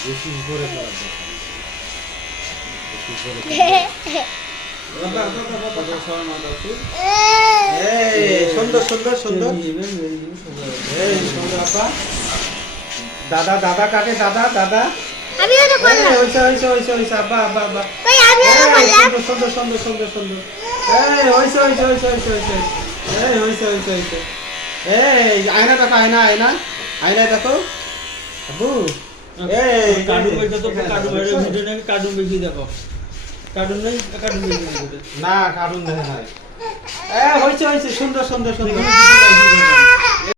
বেশি উপরে করা সুন্দর সুন্দর সুন্দর দাদা দাদা কাকে দাদা দাদা আমিও তো করলাম হইছে আব্বা আব্বা আব্বা কই আমিও তো করলাম সুন্দর সুন্দর সুন্দর সুন্দর হইছে আয়না দেখো আয়না আয়না আয়নায় দেখো আব্বু কার্টুন বেশি তো কার্টুন ভিডিও নাকি কার্টুন বেশি দেখো কার্টুন নেই কার্টুন বেশি না কার্টুন দেখে নাই হইছে সুন্দর সুন্দর সুন্দর